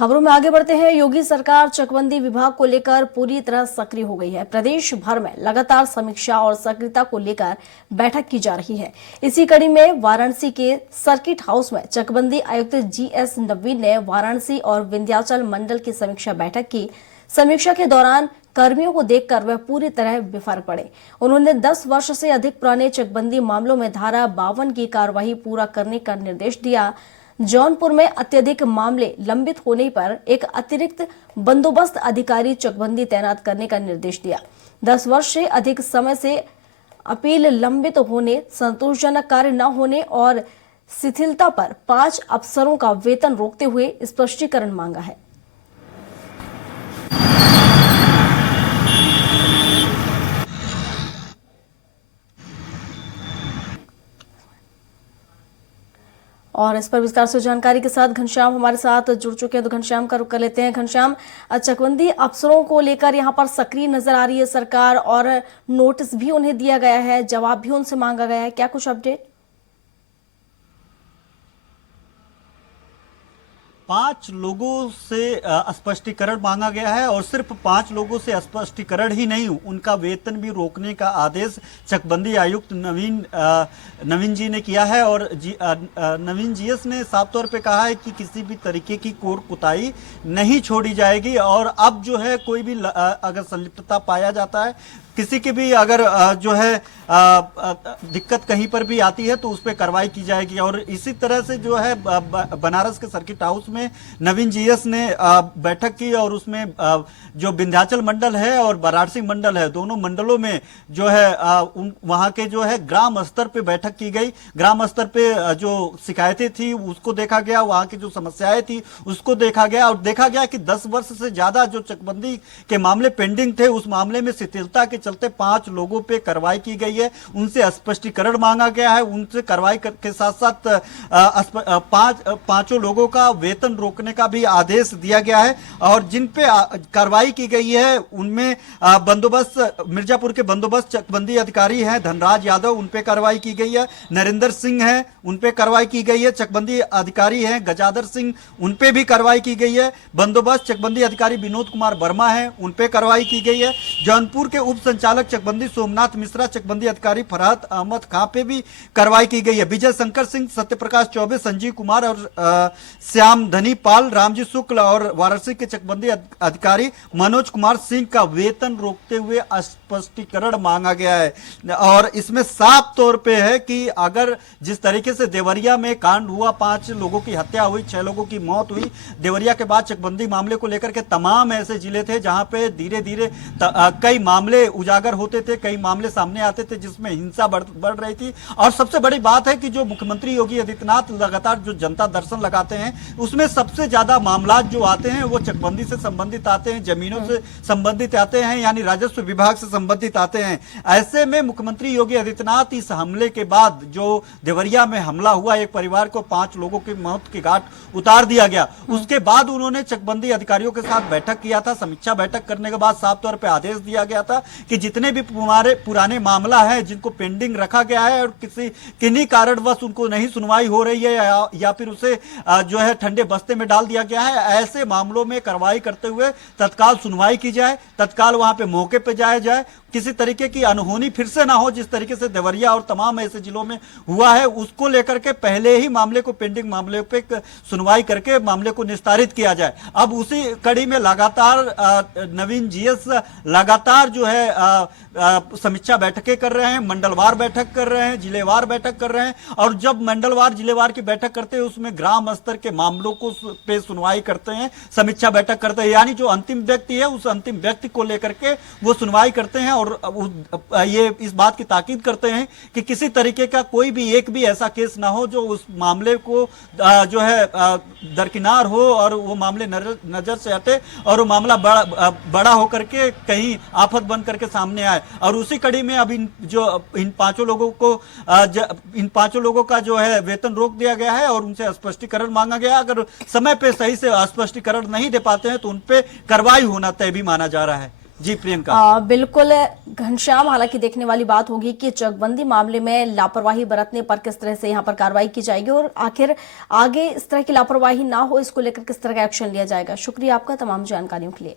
खबरों में आगे बढ़ते हैं। योगी सरकार चकबंदी विभाग को लेकर पूरी तरह सक्रिय हो गई है। प्रदेश भर में लगातार समीक्षा और सक्रियता को लेकर बैठक की जा रही है। इसी कड़ी में वाराणसी के सर्किट हाउस में चकबंदी आयुक्त GS नवीन ने वाराणसी और विंध्याचल मंडल की समीक्षा बैठक की। समीक्षा के दौरान कर्मियों को देखकर वह पूरी तरह बिफर पड़े। उन्होंने 10 वर्ष से अधिक पुराने चकबंदी मामलों में धारा 52 की कार्यवाही पूरा करने का निर्देश दिया। जौनपुर में अत्यधिक मामले लंबित होने पर एक अतिरिक्त बंदोबस्त अधिकारी चकबंदी तैनात करने का निर्देश दिया। 10 वर्ष से अधिक समय से अपील लंबित होने, संतोषजनक कार्य न होने और शिथिलता पर 5 अफसरों का वेतन रोकते हुए स्पष्टीकरण मांगा है। और इस पर विस्तार से जानकारी के साथ घनश्याम हमारे साथ जुड़ चुके हैं, तो घनश्याम का रुख कर लेते हैं। घनश्याम, चकबंदी अफसरों को लेकर यहाँ पर सक्रिय नजर आ रही है सरकार और नोटिस भी उन्हें दिया गया है, जवाब भी उनसे मांगा गया है, क्या कुछ अपडेट? 5 लोगों से स्पष्टीकरण मांगा गया है और सिर्फ 5 लोगों से स्पष्टीकरण ही नहीं, उनका वेतन भी रोकने का आदेश चकबंदी आयुक्त नवीन जी ने किया है। और नवीन GS ने साफ तौर पे कहा है कि किसी भी तरीके की कोर कुताही नहीं छोड़ी जाएगी और अब जो है कोई भी अगर संलिप्तता पाया जाता है, किसी की भी अगर जो है दिक्कत कहीं पर भी आती है तो उस पर कार्रवाई की जाएगी। और इसी तरह से जो है बनारस के सर्किट हाउस में नवीन GS ने बैठक की और उसमें जो विंध्याचल मंडल है और वाराणसी मंडल है, दोनों मंडलों में जो है वहां के जो है ग्राम स्तर पे बैठक की गई। ग्राम स्तर पे जो शिकायतें थी उसको देखा गया, वहां की जो समस्याएं थी उसको देखा गया और देखा गया कि 10 वर्ष से ज्यादा जो चकबंदी के मामले पेंडिंग थे, उस मामले में शिथिलता के चलते 5 लोगों पे कार्रवाई की गई है। उनसे स्पष्टीकरण मांगा गया है। उनसे कार्रवाई के साथ साथ पांचों लोगों का वेतन रोकने का भी आदेश दिया गया है। और जिन पे कार्रवाई की गई है उनमें बंदोबस्त मिर्जापुर के बंदोबस्त चकबंदी अधिकारी हैं धनराज यादव, उन पे कार्रवाई की गई है। नरेंद्र सिंह हैं, उन पे कार्रवाई की गई है। चकबंदी अधिकारी हैं गजाधर सिंह, उन पे भी कार्रवाई की गई है। बंदोबस्त चकबंदी अधिकारी विनोद कुमार वर्मा हैं, उन पे कार्रवाई की गई है। जौनपुर के उप संचालक चकबंदी सोमनाथ मिश्रा, चकबंदी अधिकारी फरहत अहमद खां पे भी कार्रवाई की गई है। विजय शंकर सिंह, सत्यप्रकाश चौबे, संजीव कुमार और श्याम धनी पाल, रामजी शुक्ल और वाराणसी के चकबंदी अधिकारी मनोज कुमार सिंह का वेतन रोकते हुए स्पष्टीकरण मांगा गया है। और इसमें साफ तौर पे है कि अगर जिस तरीके से देवरिया में कांड हुआ, 5 लोगों की हत्या हुई, 6 लोगों की मौत हुई, देवरिया के बाद चकबंदी मामले को लेकर के तमाम ऐसे जिले थे जहां पे धीरे धीरे कई मामले उजागर होते थे, कई मामले सामने आते थे जिसमें हिंसा बढ़ रही थी। और सबसे बड़ी बात है कि जो मुख्यमंत्री योगी आदित्यनाथ लगातार जो जनता दर्शन लगाते हैं उसमें सबसे ज्यादा मामला जो आते हैं वो चकबंदी से संबंधित आते हैं, जमीनों से संबंधित आते हैं, यानी राजस्व विभाग से संबंधित आते हैं। ऐसे में मुख्यमंत्री योगी आदित्यनाथ इस हमले के बाद जो देवरिया में हमला हुआ, एक परिवार को 5 लोगों की मौत की घाट उतार दिया गया, उसके बाद उन्होंने चकबंदी अधिकारियों के साथ बैठक किया था। समीक्षा बैठक करने के बाद साफ तौर पर आदेश दिया गया था कि जितने भी पुराने मामला है जिनको पेंडिंग रखा गया है और किन्हीं कारणवश उनको नहीं सुनवाई हो रही है या फिर उसे जो है ठंडे बस्ते में डाल दिया गया है, ऐसे मामलों में कार्रवाई करते हुए तत्काल सुनवाई की जाए, तत्काल वहां पे मौके पे जाया जाए, किसी तरीके की अनहोनी फिर से ना हो जिस तरीके से देवरिया और तमाम ऐसे जिलों में हुआ है। उसको लेकर के पहले ही मामले को, पेंडिंग मामले पे सुनवाई करके मामले को निस्तारित किया जाए। अब उसी कड़ी में लगातार नवीन GS लगातार जो है समीक्षा बैठकें कर रहे हैं, मंडलवार बैठक कर रहे हैं, जिलेवार बैठक कर रहे हैं। और जब मंडलवार जिलेवार की बैठक करते हैं उसमें ग्राम स्तर के मामलों को पे सुनवाई करते हैं, समीक्षा बैठक करते हैं, यानी जो अंतिम व्यक्ति है उस अंतिम व्यक्ति को लेकर के वो सुनवाई करते हैं और ये इस बात की ताकीद करते हैं कि किसी तरीके का कोई भी एक भी ऐसा केस ना हो जो उस मामले को जो है दरकिनार हो और वो मामले नजर से हटे और वो मामला बड़ा होकर के कहीं आफत बन करके सामने आए। और उसी कड़ी में अब इन पांचों लोगों का जो है वेतन रोक दिया गया है और उनसे स्पष्टीकरण मांगा गया। अगर समय पे सही से स्पष्टीकरण नहीं दे पाते हैं तो उन पे कार्रवाई होना तय भी माना जा रहा है। जी प्रियंका। बिल्कुल घनश्याम, हालांकि देखने वाली बात होगी कि चकबंदी मामले में लापरवाही बरतने पर किस तरह से यहाँ पर कार्रवाई की जाएगी और आखिर आगे इस तरह की लापरवाही ना हो इसको लेकर किस तरह का एक्शन लिया जाएगा। शुक्रिया आपका तमाम जानकारियों के लिए।